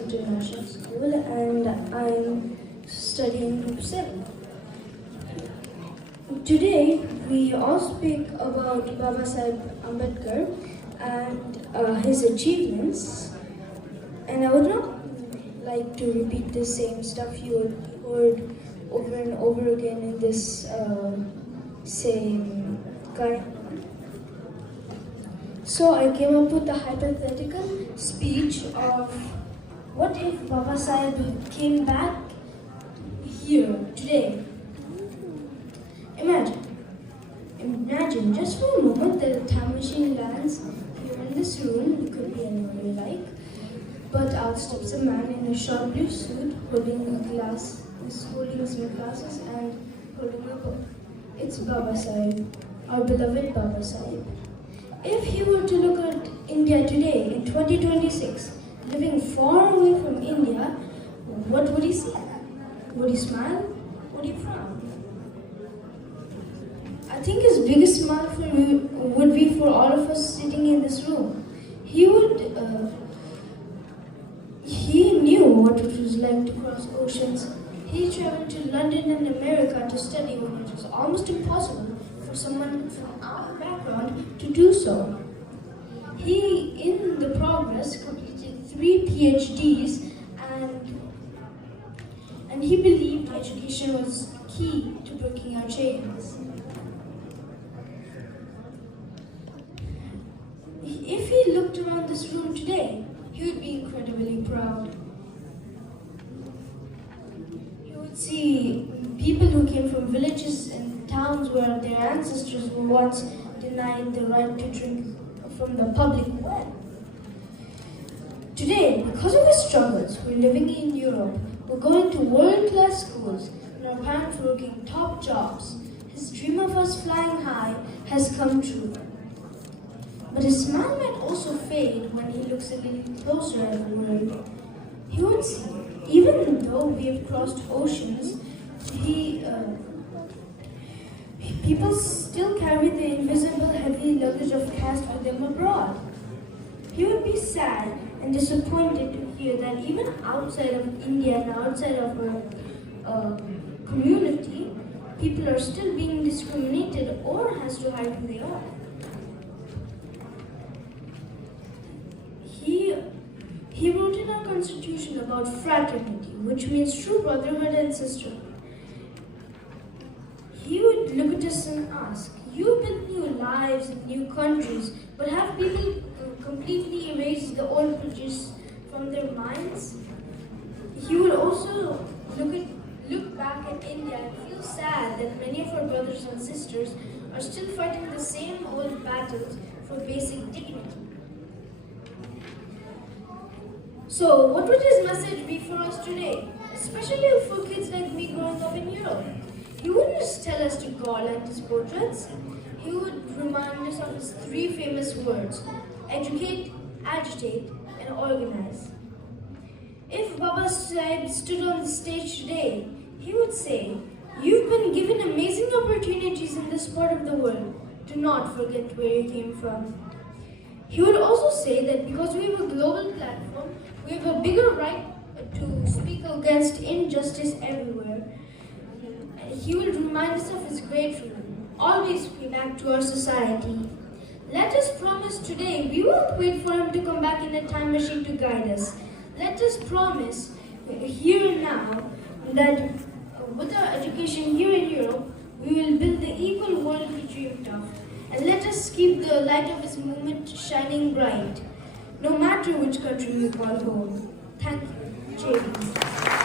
International School, and I'm studying Group 7. Today, we all speak about Babasaheb Ambedkar and his achievements, and I would not like to repeat the same stuff you heard over and over again in this same current. So I came up with a hypothetical speech of what if Babasaheb came back here today. Imagine just for a moment that a time machine lands here in this room. It could be anywhere you like. But out steps a man in a short blue suit holding a glass, holding some glasses and holding a book. It's Babasaheb, our beloved Babasaheb. If he were to look at India today in 2026, living far away from India, what would he see? Would he smile? Would he frown? I think his biggest smile would be for all of us sitting in this room. He knew what it was like to cross oceans. He traveled to London and America to study when it was almost impossible for someone from our background to do so. He, in the progress, completed 3 PhDs and he believed education was key to breaking our chains. If he looked around this room today, he would be incredibly proud. He would see people who came from villages and towns where their ancestors were once denied the right to drink from the public well. Today, because of his struggles, we're living in Europe. We're going to world-class schools, and our parents are working top jobs. His dream of us flying high has come true. But his smile might also fade when he looks a little closer at the world. He would see, even though we have crossed oceans, people still carry the invisible heavy luggage of caste with them abroad. He would be sad and disappointed to hear that even outside of India and outside of our community, people are still being discriminated or has to hide who they are. He wrote in our constitution about fraternity, which means true brotherhood and sisterhood. He would look at us and ask, you build new lives in new countries, but have people completely erased the old bridges from their minds? He would also look back at India and feel sad that many of our brothers and sisters are still fighting the same old battles for basic dignity. So, what would his message be for us today? Especially for kids like me growing up in Europe. He wouldn't just tell us to go at his portraits. He would remind us of his 3 famous words: educate, agitate, and organize. If Babasaheb stood on the stage today, he would say, you've been given amazing opportunities in this part of the world. Do not forget where you came from. He would also say that because we have a global platform, we have a bigger right to speak against injustice everywhere. He will remind us of his great rule, always pay back to our society. Let us promise today we won't wait for him to come back in a time machine to guide us. Let us promise here and now that with our education here in Europe, we will build the equal world we dreamed of. And let us keep the light of his movement shining bright, no matter which country we call home. Thank you. JD.